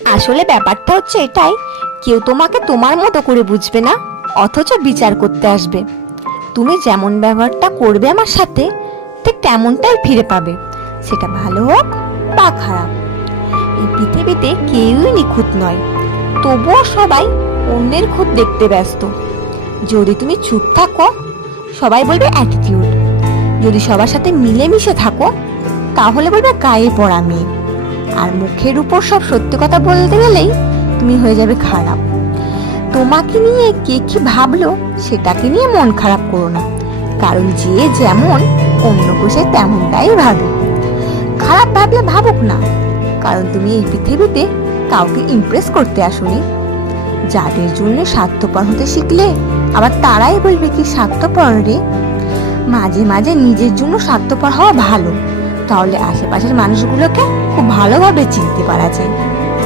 আসলে ব্যাপারটা হচ্ছে এটাই, কেউ তোমাকে তোমার মতো করে বুঝবে না, অথচ বিচার করতে আসবে। তুমি যেমন ব্যবহারটা করবে আমার সাথে, ঠিক তেমনটাই ফিরে পাবে, সেটা ভালো হোক বা খারাপ। এই পৃথিবীতে কেউই নিখুঁত নয়, তবুও সবাই অন্যের খুঁত দেখতে ব্যস্ত। যদি তুমি চুপ থাকো, সবাই বলবে অ্যাটিটিউড। যদি সবার সাথে মিলেমিশে থাকো, তাহলে বলবে গায়ে পড়া মেয়ে। আর মুখের উপর সব সত্যি কথা বলতে গেলেই তুমি হয়ে যাবে খারাপ। তোমাকে নিয়ে কে কি ভাবলো সেটাকে নিয়ে মন খারাপ করো না, কারণ যে যেমন অন্যকে সে তেমনটাই ভাবে। খারাপ ভাবলে ভাবুক না, কারণ তুমি এই পৃথিবীতে কাউকে ইমপ্রেস করতে আসোনি। যাদের জন্য স্বার্থপর হতে শিখলে আবার তারাই বলবে কি স্বার্থপর রে। মাঝে মাঝে নিজের জন্য স্বার্থপর হওয়া ভালো, তাহলে আশেপাশের মানুষগুলোকে খুব ভালোভাবে চিনতে পারা যায়।